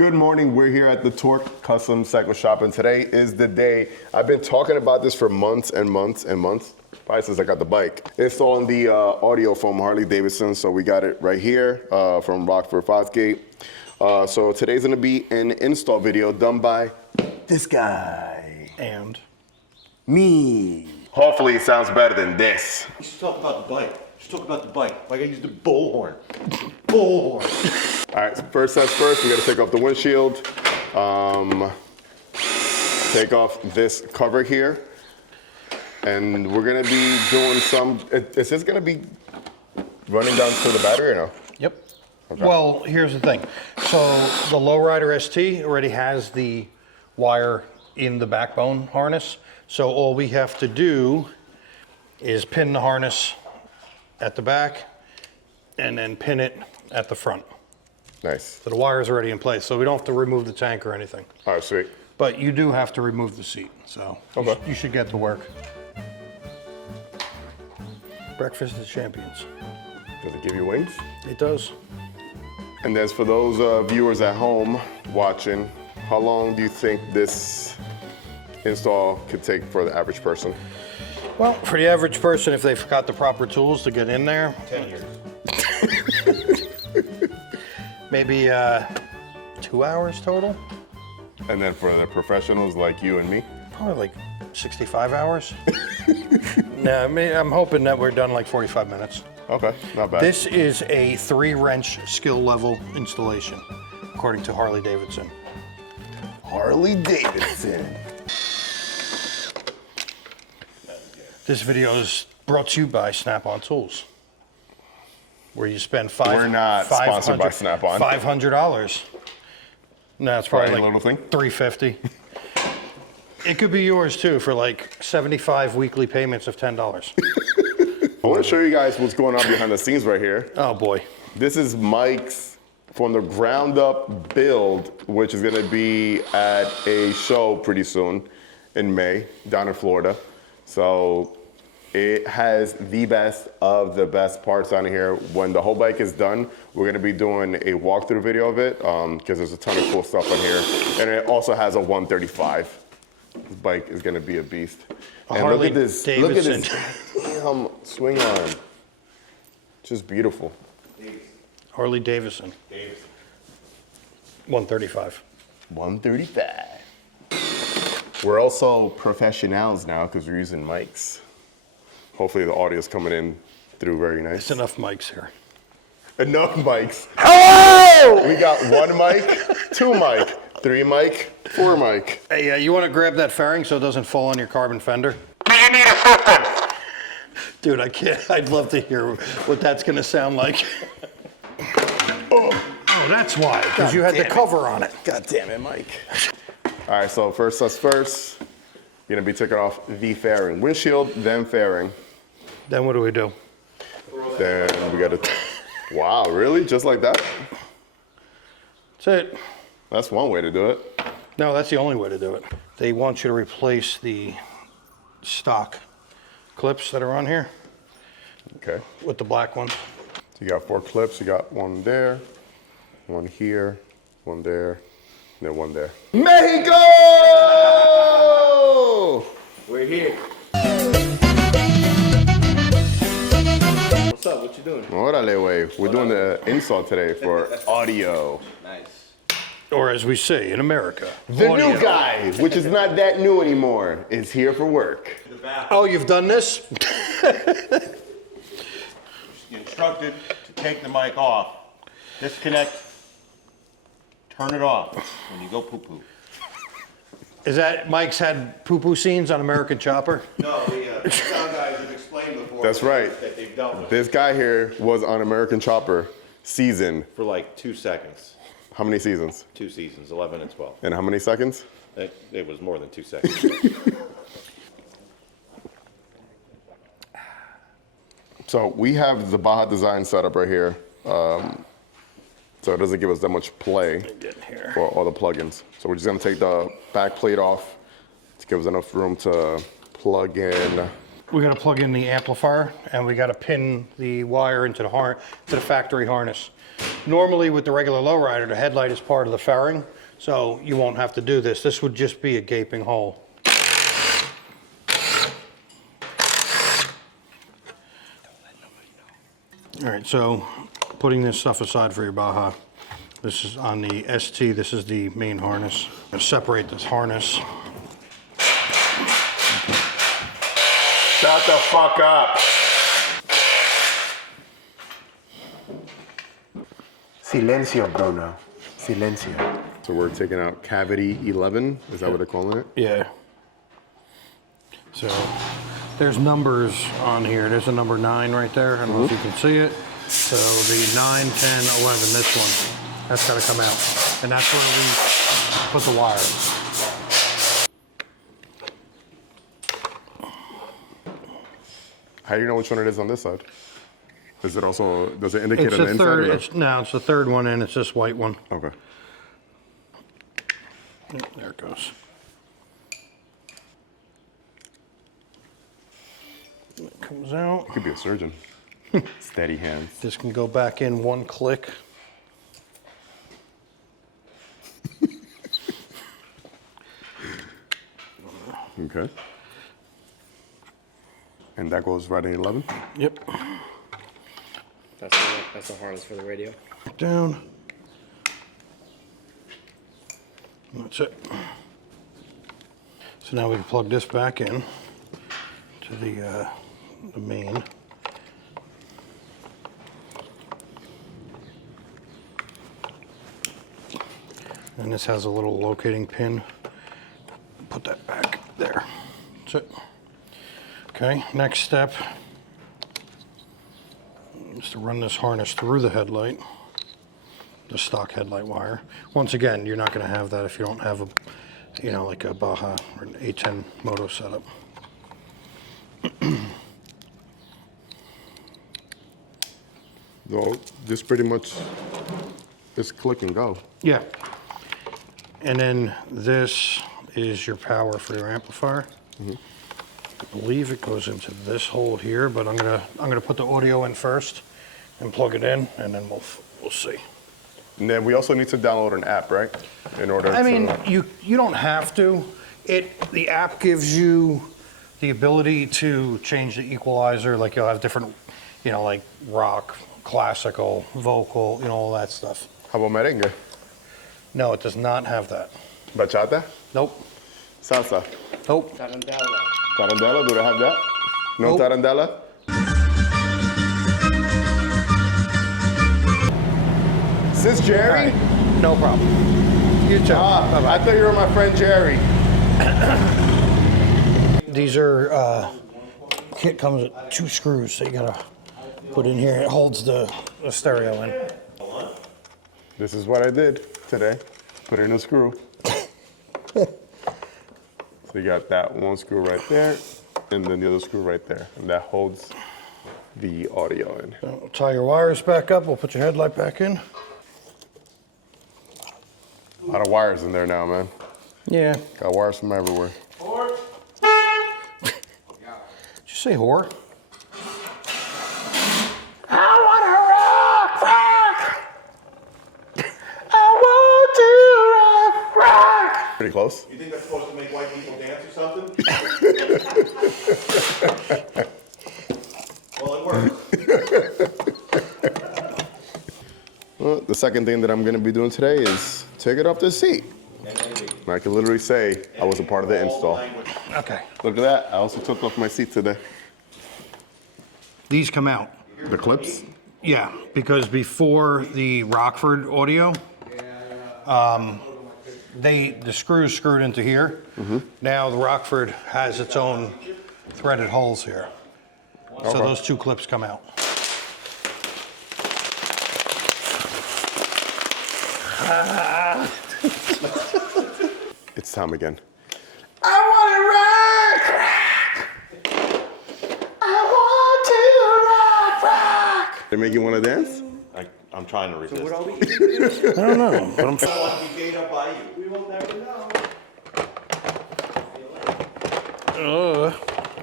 Good morning, we're here at the Torque Custom Cycle Shop, and today is the day. I've been talking about this for months and months and months, probably since I got the bike. Installing the audio from Harley Davidson, so we got it right here from ROCKFORD FOSGATE. So today's gonna be an install video done by this guy. And me. Hopefully it sounds better than this. You should talk about the bike. You should talk about the bike. Like I used the bullhorn. Bullhorn. All right, so first things first, we gotta take off the windshield. Take off this cover here. And we're gonna be doing some, is this gonna be running down to the battery or no? Yep. Okay. Well, here's the thing. So the Lowrider ST already has the wire in the backbone harness. So all we have to do is pin the harness at the back and then pin it at the front. Nice. So the wire's already in place, so we don't have to remove the tank or anything. All right, sweet. But you do have to remove the seat, so okay. You should get to work. Breakfast of Champions. Does it give you wings? It does. And as for those viewers at home watching, how long do you think this install could take for the average person? Well, for the average person, if they've got the proper tools to get in there, 10 years. maybe 2 hours total. And then for the professionals like you and me? Probably like 65 hours. No, I mean, I'm hoping that we're done in like 45 minutes. Okay, not bad. This is a 3-wrench skill level installation, according to Harley Davidson. Harley Davidson. This video is brought to you by Snap-on Tools, where you spend We're not sponsored by Snap-on. $500. No, it's probably like little thing. $350. It could be yours too for like 75 weekly payments of $10. I want to show you guys what's going on behind the scenes right here. Oh boy. This is Mike's from the ground up build, which is going to be at a show pretty soon in May down in Florida. So it has the best of the best parts on here. When the whole bike is done, we're gonna be doing a walkthrough video of it because there's a ton of cool stuff on here. And it also has a 135. This bike is gonna be a beast. And Harley look at this, Davidson. damn swing arm. Just beautiful. Harley Davidson. 135. 135. We're also professionals now because we're using mics. Hopefully the audio's coming in through very nice. It's enough mics here. Enough mics. Hello! We got 1 mic, 2 mic, 3 mic, 4 mic. Hey, you want to grab that fairing so it doesn't fall on your carbon fender? Do you need assistance? Dude, I can't. I'd love to hear what that's going to sound like. Oh, that's why, because you had the cover on it. God damn it, Mike. All right, so first things first, you're gonna be taking off the fairing. Windshield, then fairing. Then what do we do? Then we gotta, wow, really? Just like that? That's it. That's one way to do it. No, that's the only way to do it. They want you to replace the stock clips that are on here Okay. with the black ones. So you got 4 clips. You got 1 there, 1 here, 1 there, and then 1 there. Mexico! We're here. What's up? What you doing? Órale, wey. We're doing the install today for audio. Nice. Or as we say in America, The audio. new guy, which is not that new anymore, is here for work. The back. Oh, you've done this? You're instructed to take the mic off, disconnect, turn it off when you go poo-poo. Is that Mike's had poo-poo scenes on American Chopper? No, the sound guys have explained before. That's right. That they've dealt with. This guy here was on American Chopper season. For like 2 seconds. How many seasons? 2 seasons, 11 and 12. And how many seconds? It was more than 2 seconds. So we have the Baja Design setup right here. So it doesn't give us that much play for all the plugins. So we're just gonna take the back plate off to give us enough room to plug in. We gotta plug in the amplifier and we gotta pin the wire into the factory harness. Normally with the regular lowrider, the headlight is part of the fairing, so you won't have to do this. This would just be a gaping hole. All right, so putting this stuff aside for your Baja. This is on the ST, this is the main harness. I'm gonna separate this harness. Shut the fuck up. Silencio, Bruno. Silencio. So we're taking out cavity 11. Is that what they're calling it? Yeah. So there's numbers on here. There's a number 9 right there. I don't know if you can see it. So the 9, 10, 11, this one, that's got to come out. And that's where we put the wire. How do you know which one it is on this side? Is it also, does it indicate It's on the the inside? third, Or no? it's the third one in. It's this white one. Okay. There it goes. It comes out. You could be a surgeon. Steady hands. This can go back in one click. Okay. And that goes right in 11? Yep. That's the harness for the radio. Down. That's it. So now we can plug this back in to the main. And this has a little locating pin. Put that back there. That's it. Okay, next step is to run this harness through the headlight, the stock headlight wire. Once again, you're not going to have that if you don't have a, you know, like a Baja or an A10 moto setup. So this pretty much is click and go. Yeah. And then this is your power for your amplifier. I believe it goes into this hole here, but I'm gonna put the audio in first and plug it in, and then we'll see. And then we also need to download an app, right? In order I mean, to... you don't have to. The app gives you the ability to change the equalizer. Like you'll have different, you know, like rock, classical, vocal, you know, all that stuff. How about merengue? No, it does not have that. Bachata? Nope. Salsa? Nope. Tarantella. Tarantella? Do they have that? No Nope. tarantella? Is this Jerry? All right. No problem. You too. I thought you were my friend Jerry. These are, kit comes with 2 screws, so you gotta put in here. It holds the stereo in. This is what I did today. Put in a screw. So you got that one screw right there, and then the other screw right there. And that holds the audio in. So tie your wires back up. We'll put your headlight back in. A lot of wires in there now, man. Yeah. Got wires from everywhere. Did you say whore? Pretty close. You think that's supposed to make white people dance or something? Well, it works. Well, the second thing that I'm gonna be doing today is take it off the seat. I can literally say I was a part of the install. Okay. Look at that. I also took off my seat today. These come out. The clips? Yeah, because before the Rockford audio, the screws screwed into here. Now the Rockford has its own threaded holes here. So those 2 clips come out. It's time again. They make you want to dance? I'm trying to resist. What are we? I don't know, but I'm. I want to be gate up by you. We will never know.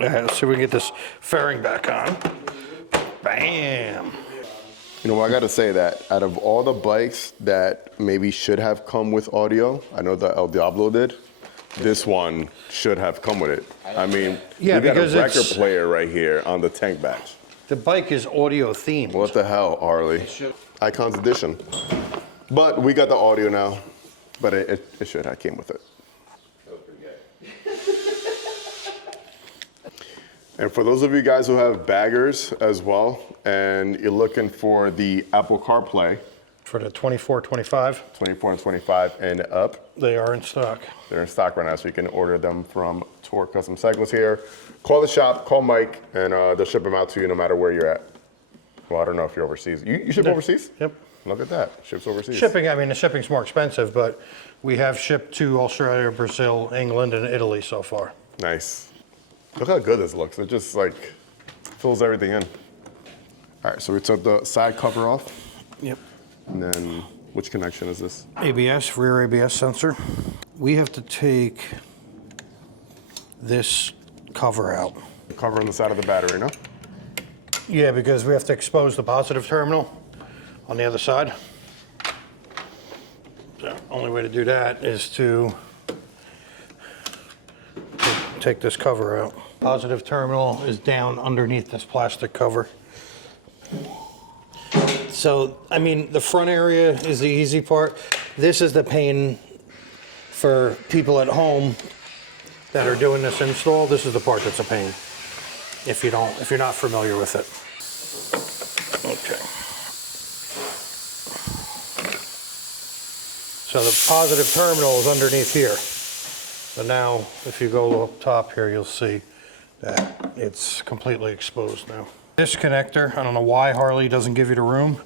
Yeah, let's see if we can get this fairing back on. Bam. You know, I gotta say that out of all the bikes that maybe should have come with audio, I know the El Diablo did, this one should have come with it. I mean, Yeah, you got a because record it's- player right here on the tank badge. The bike is audio themed. What the hell, Harley? Icons edition. But we got the audio now, but it should have came with it. And for those of you guys who have baggers as well, and you're looking for the Apple CarPlay, For the 24, 25, 24 and 25 and up, they are in stock. they're in stock right now, so you can order them from Torque Custom Cycles here. Call the shop, call Mike, and they'll ship them out to you no matter where you're at. Well, I don't know if you're overseas. You ship overseas? Yep. Look at that, ships overseas. Shipping, I mean, the shipping's more expensive, but we have shipped to Australia, Brazil, England, and Italy so far. Nice. Look how good this looks. It just like fills everything in. All right, so we took the side cover off, Yep. and then which connection is this? ABS, rear ABS sensor. We have to take this cover out. The cover on the side of the battery, no? Yeah, because we have to expose the positive terminal on the other side. The only way to do that is to take this cover out. Positive terminal is down underneath this plastic cover. So, I mean, the front area is the easy part. This is the pain for people at home that are doing this install. This is the part that's a pain if you're not familiar with it. Okay. So the positive terminal is underneath here. So now, if you go up top here, you'll see that it's completely exposed now. This connector, I don't know why Harley doesn't give you the room.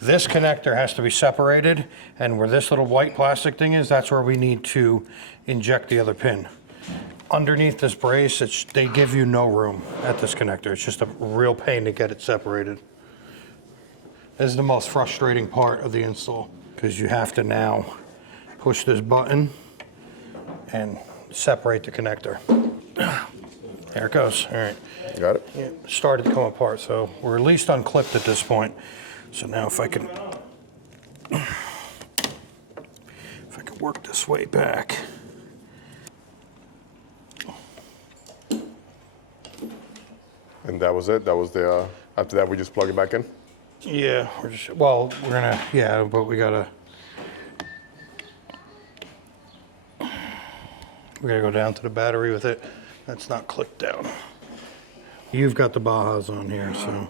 This connector has to be separated, and where this little white plastic thing is, that's where we need to inject the other pin. Underneath this brace, they give you no room at this connector. It's just a real pain to get it separated. This is the most frustrating part of the install, because you have to now push this button and separate the connector. There it goes. All right. Got it? It started to come apart, so we're at least unclipped at this point. So now if I can work this way back. And that was it? That was the, after that we just plug it back in? Yeah, but we gotta go down to the battery with it. That's not clicked down. You've got the Bajas on here, so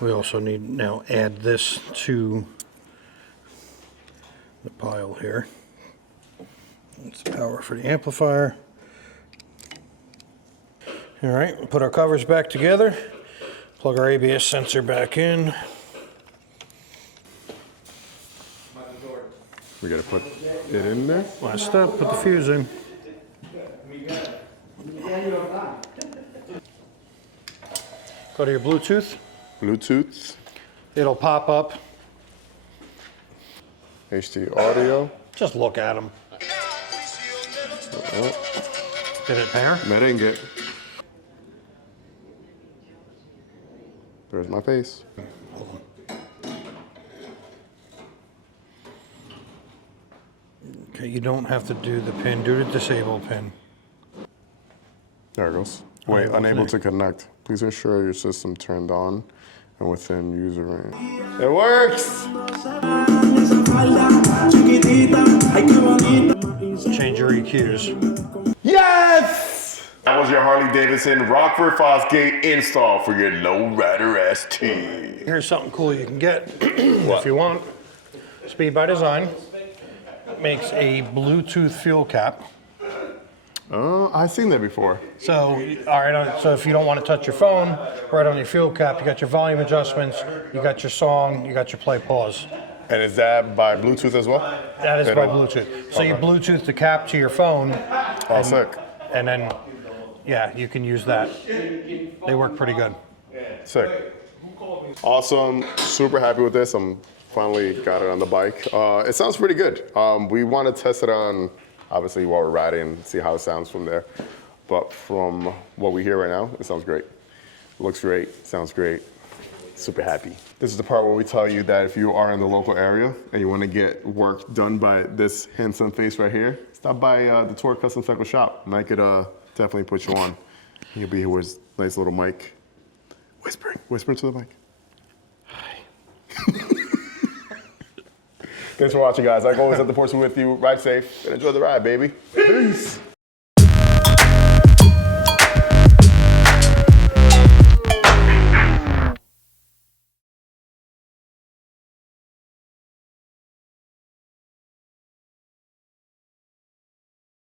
we also need now add this to the pile here. It's power for the amplifier. All right, we'll put our covers back together. Plug our ABS sensor back in. We gotta put it in there? Last step, put the fuse in. Go to your Bluetooth. Bluetooth, It'll pop up. HD audio. Just look at them. Did it pair? Merengue. There's my face. Okay, you don't have to do the pin. Do the disable pin. There it goes. Wait, unable to connect. Please ensure your system turned on and within user range. It works! Change your EQs. Yes! That was your Harley Davidson ROCKFORD FOSGATE install for your lowrider ST. Here's something cool you can get if you want. Speed by Design makes a Bluetooth fuel cap. Oh, I've seen that before. So, all right, so if you don't want to touch your phone, right on your fuel cap, you got your volume adjustments, you got your song, you got your play pause. And is that by Bluetooth as well? That is by Bluetooth. So you Bluetooth the cap to your phone. Oh, sick. And then, yeah, you can use that. They work pretty good. Sick. Awesome. Super happy with this. I'm finally got it on the bike. It sounds pretty good. We want to test it on, obviously, while we're riding and see how it sounds from there. But from what we hear right now, it sounds great. Looks great. Sounds great. super happy. This is the part where we tell you that if you are in the local area and you want to get work done by this handsome face right here, stop by the Torque Custom Cycle Shop. Mike could definitely put you on. He'll be here with his nice little mic. Whispering to the mic. Hi. Thanks for watching, guys. Like always, at the Portsmouth with you. Ride safe and enjoy the ride, baby. Peace.